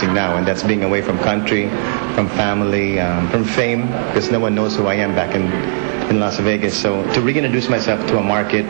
experiencing now, and that's being away from country, from family, from fame, because no one knows who I am back in Las Vegas. So to reintroduce myself to a market,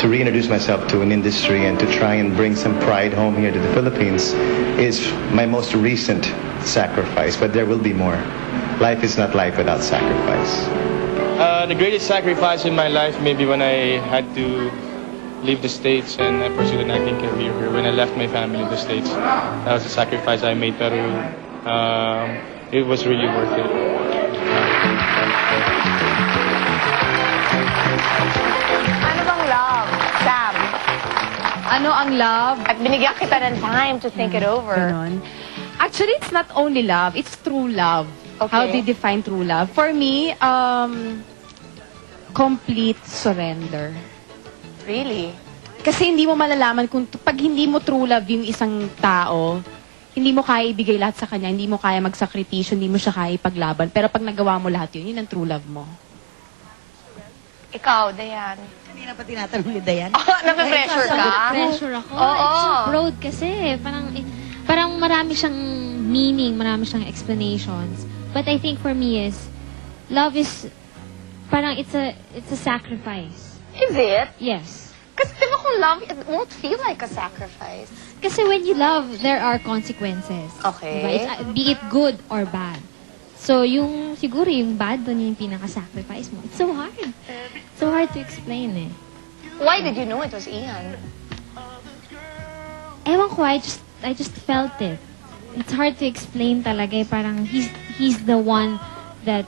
to reintroduce myself to an industry, and to try and bring some pride home here to the Philippines is my most recent sacrifice, but there will be more. Life is not life without sacrifice. The greatest sacrifice in my life, maybe when I had to leave the States and I pursued an acting career here. When I left my family in the States, that was a sacrifice I made, pero it was really worth it. Ano bang love, Sam? Ano ang love? At binigyan kita ng time to think it over. Ganon. Actually, it's not only love, it's true love. Okay. How do you define true love? For me, complete surrender. Really? Kasi hindi mo malalaman kung pag hindi mo true love yung isang tao, hindi mo kaya ibigay lahat sa kanya, hindi mo kaya magsakripisyo, hindi mo siya kaya ipaglaban. Pero pag nagawa mo lahat yun, yun ang true love mo. Ikaw, Dayan. Kanina pa tinatanong ni Dayan. Oh, nape-pressure ka? Pressure ako. Oo. It's so broad kasi. Parang marami siyang meaning, marami siyang explanations. But I think for me is, love is, parang it's a sacrifice. Is it? Yes. Kasi di ba kung love, it won't feel like a sacrifice. Kasi when you love, there are consequences. Okay. Diba? Be it good or bad. So, siguro yung bad doon yung pinaka-sacrifice mo. It's so hard. So hard to explain eh. Why did you know it was Ian? Ewan ko, I just felt it. It's hard to explain talaga eh. Parang he's the one that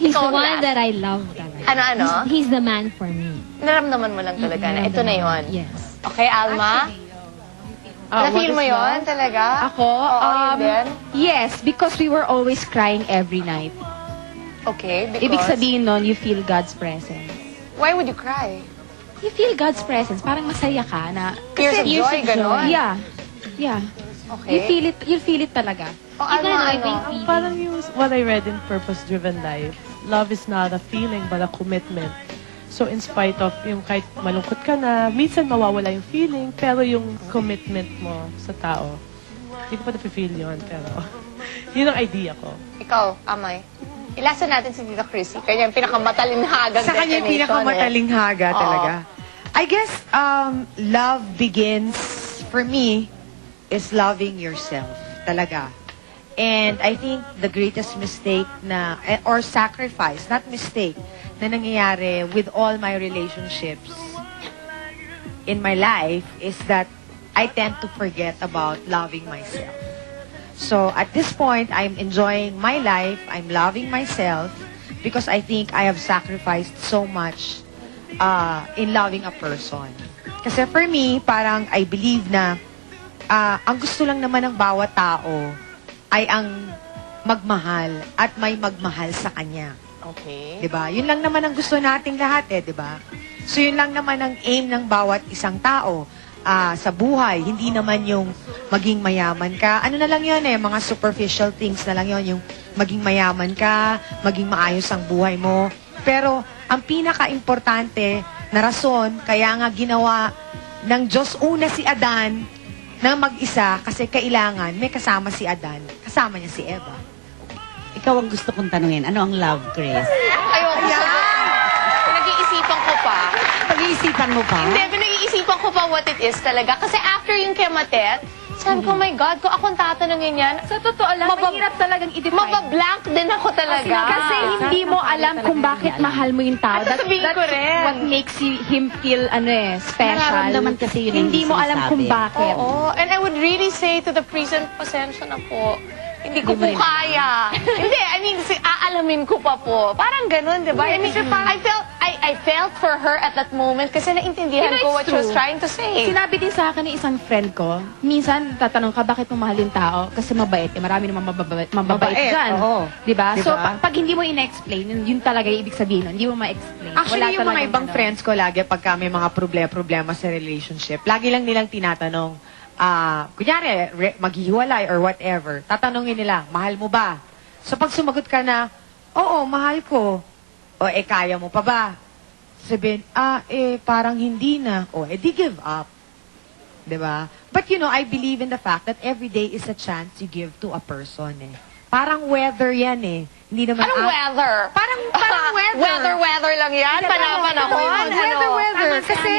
he's the one that I love talaga. Ano? He's the man for me. Naramdaman mo lang talaga na ito na yon. Yes. Okay, Alma? Na-feel mo yon talaga? Ako? Oo, yun din. Yes, because we were always crying every night. Okay, because... Ibig sabihin nun, you feel God's presence. Why would you cry? You feel God's presence. Parang masaya ka na... Tears of joy, ganon? Yeah. Yeah. Okay. You feel it talaga. O, Alma, ano? Parang yung what I read in Purpose-Driven Life, love is not a feeling but a commitment. So in spite of yung kahit malungkot ka na, minsan mawawala yung feeling, pero yung commitment mo sa tao, hindi ko pa na-feel yun, pero yun ang idea ko. Ikaw, Amay. Ilasa natin si Tita Cristy. Kanya yung pinakamatalinhagang Sa kanya yung pinakamatalinhaga talaga. I guess, love begins, for me, is loving yourself. Talaga. And I think the greatest mistake na, or sacrifice, not mistake, na nangyayari with all my relationships in my life is that I tend to forget about loving myself. So at this point, I'm enjoying my life, I'm loving myself because I think I have sacrificed so much in loving a person. Kasi for me, parang I believe na ang gusto lang naman ng bawat tao ay ang magmahal at may magmahal sa kanya. Okay. Diba? Yun lang naman ang gusto nating lahat eh, diba? So yun lang naman ang aim ng bawat isang tao sa buhay. Hindi naman yung maging mayaman ka. Ano na lang yun eh, mga superficial things na lang yun. Yung maging mayaman ka, maging maayos ang buhay mo. Pero ang pinaka-importante na rason, kaya nga ginawa ng Diyos una si Adan na mag-isa kasi kailangan may kasama si Adan. Kasama niya si Eva. Ikaw ang gusto kong tanungin. Ano ang love, Kris? Ayoko Pinag-iisipan ko pa. Pag-iisipan mo pa? Hindi, pinag-iisipan ko pa what it is talaga. Kasi after yung kematet, sabi ko, oh my God, kung akong tatanungin yan, Sa totoo lang, mahirap talagang i-define. mabablank din ako talaga. Kasi hindi mo alam kung bakit mahal mo yung tao. At sasabihin ko rin. What makes him feel special. Nararamdaman kasi yun yung Hindi mo alam kung bakit. Oo. And I would really say to the prison, pasensya na po. Hindi ko po kaya. Hindi, I mean, aalamin ko pa po. Parang ganun, di ba? I mean, I felt for her at that moment kasi naintindihan ko what she was trying to say. Sinabi din sa akin ng isang friend ko, minsan tatanong ka, bakit mo mahal yung tao? Kasi mabait. Marami naman mababait dyan. Di ba? So, pag hindi mo in-explain, yun talaga yung ibig sabihin. Hindi mo ma-explain. Actually, yung mga ibang friends ko lagi, pagka may mga problema sa relationship, lagi lang nilang tinatanong, kunyari, maghihiwalay or whatever, tatanungin nila, mahal mo ba? So pag sumagot ka na, oo, mahal ko. O, kaya mo pa ba? Sabihin, parang hindi na. O, di give up. Diba? But you know, I believe in the fact that every day is a chance you give to a person eh. Parang weather yan eh. Hindi naman Anong weather? Parang weather. Weather lang yan? Panahon? Weather. Kasi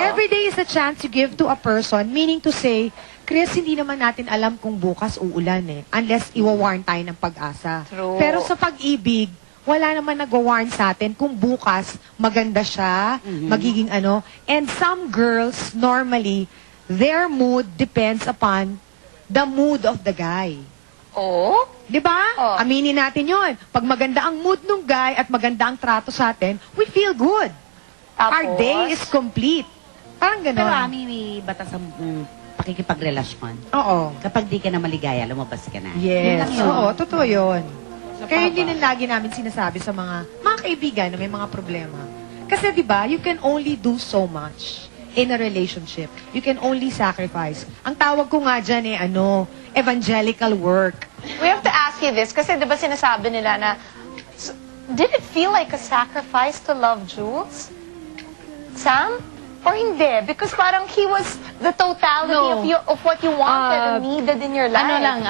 every day is a chance you give to a person, meaning to say, Kris, hindi naman natin alam kung bukas uulan eh. Unless iwa-warn tayo ng pag-asa. True. Pero sa pag-ibig, wala naman nag-warn sa atin kung bukas maganda siya, magiging ano. And some girls, normally, their mood depends upon the mood of the guy. Oh? Di ba? Oh. Aminin natin yon. Pag maganda ang mood ng guy at maganda ang trato sa atin, we feel good. Tapos? Our day is complete. Parang Pero gano'n. may batas ang pakikipagrelasyon. Oo. Kapag di ka na maligaya, lumabas ka na. Yun Yes. lang yun. Oo, totoo yun. Kaya hindi na lagi namin sinasabi sa mga kaibigan na may mga problema. Kasi di ba, you can only do so much in a relationship. You can only sacrifice. Ang tawag ko nga dyan evangelical work. We have to ask you this kasi 'di ba sinasabi nila na did it feel like a sacrifice to love Jules? Sam? Or hindi? Because parang he was the totality of what you wanted and needed in your life. Ano lang,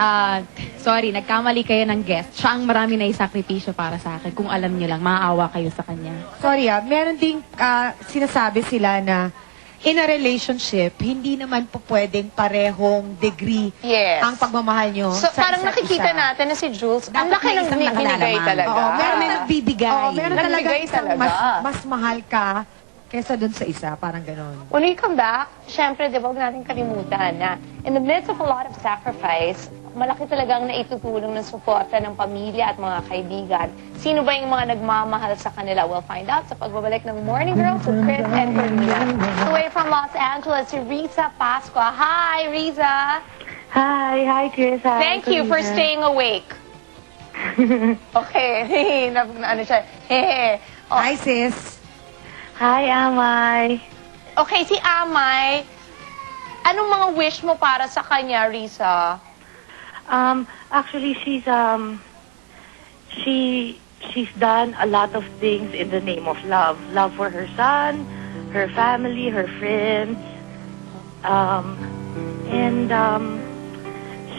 sorry, nagkamali kayo ng guest. Siya ang marami na isakripisyo para sa akin. Kung alam niyo lang, maaawa kayo sa kanya. Sorry meron ding sinasabi sila na in a relationship, hindi naman po pwedeng parehong degree ang pagmamahal nyo So sa parang isa't nakikita isa. natin na si Jules, ang Dapat laki may ng isang binigay nakalalaman. talaga. Oo, meron may nagbibigay. Oo, meron talaga Nagbigay isang talaga. mas mahal ka kesa dun sa isa. Parang ganon. When we come back, syempre, di ba, huwag natin kalimutan na in the midst of a lot of sacrifice, malaki talagang naitutulong ng suporta ng pamilya at mga kaibigan. Sino ba yung mga nagmamahal sa kanila? We'll find out sa pagbabalik ng Morning Girls with Kris and Corina. Away from Los Angeles, si Riza Pascua. Hi, Riza! Hi, Kris. Hi, Thank you for Corina. staying awake. Okay, ano siya? Oh. Hi, sis. Hi, Amay. Okay, si Amay, anong mga wish mo para sa kanya, Riza? Actually, she's done a lot of things in the name of love. Love for her son, her family, her friends.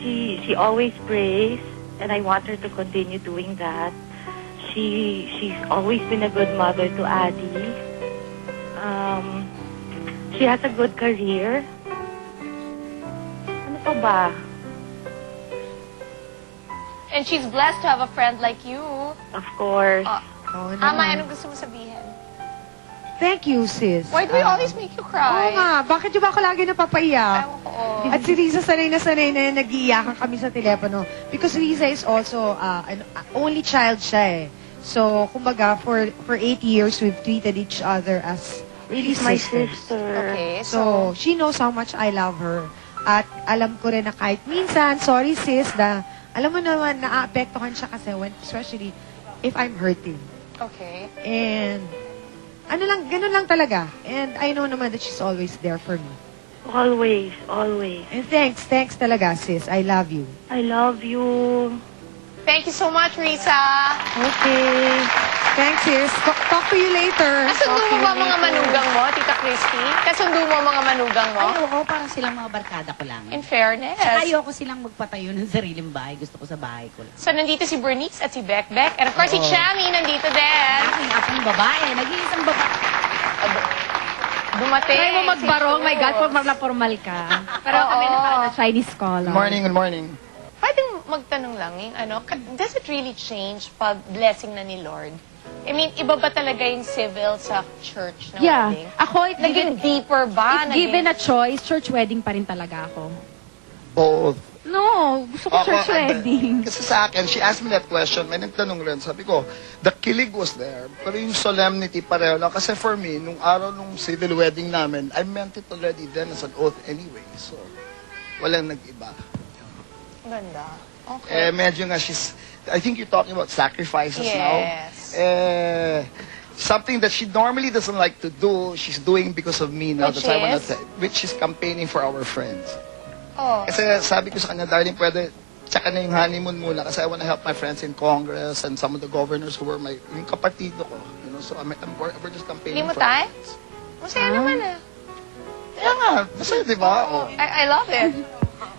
She always prays, and I want her to continue doing that. She's always been a good mother to Addie. She has a good career. Ano pa ba? And she's blessed to have a friend like you. Of course. Oo Amay, naman. anong gusto mo sabihin? Thank you, sis. Why do we always make you Oo cry? nga, bakit yung ba ako lagi napapaiyak? Ewan ko. At si Riza sanay na nag-iiyakan kami sa telepono. Because Riza is also an only child siya eh. So, kumbaga, for 8 years, we've treated each other as really She's my sisters. sister. Okay, So, she knows how much I love her. At alam ko rin na kahit minsan, sorry sis, alam mo naman, naaapektuhan siya kasi especially if I'm hurting. Okay. And, ganun lang talaga. And I know naman that she's always there for me. Always, always. And thanks talaga sis. I love you. I love you. Thank you so much, Riza. Okay. Thanks sis. Talk to you later. Kasundo mo ba mga manugang mo, Tita Christy? Kasundo mo mga manugang mo? Ay, oo, parang silang mga barkada ko lang. In fairness. Saka ayoko silang magpatayo ng sariling bahay. Gusto ko sa bahay ko lang. So, nandito si Bernice at si Bekbek. And of course, si Chami nandito din. Aking apong babae. Nag-iisang babae. Dumating. Try mo magbarong. My God, formal ka. Pero kami na Chinese scholar. Good morning. Pwedeng magtanong lang, does it really change pag blessing na ni Lord? I mean, iba ba talaga yung civil sa church na Yeah. wedding? Ako, Naging deeper ba? if given a choice, church wedding pa rin talaga ako. Both. No, gusto ko church wedding. Kasi sa akin, she asked me that question, may nagtanong rin, sabi ko, the kilig was there, pero yung solemnity pareho lang. Kasi for me, nung araw nung civil wedding namin, I meant it already then as an oath anyway. So, walang nag-iba. Ganda. Okay. Medyo nga I think you're talking about sacrifices now. Yes. Something that she normally doesn't like to do, she's doing because of me now. Which That's why I wanna is? say, which is campaigning for our friends. Oh. Kasi sabi ko sa kanya, darling, pwede, tsaka na yung honeymoon muna kasi I want to help my friends in Congress and some of the governors who were yung kapatido ko. You know, so we're just campaigning Hindi mo for tayo? our friends. Masaya naman Kaya nga, masaya, di ba? Oh. I love it.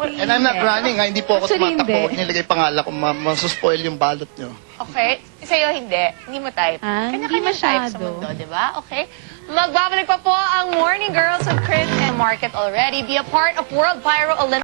And I'm not running, ha? Hindi po ako Actually, tumatakbo. hindi. Huwag nilagay pangalan ko, masuspoil yung balot nyo. Okay? Sa'yo hindi. Hindi mo type. Hindi Kanya-kanya type sa masyado. mundo, di ba? Okay? Magbabalik pa po ang Morning Girls of Kris and Market already. Be a part of World Pyro Olympics.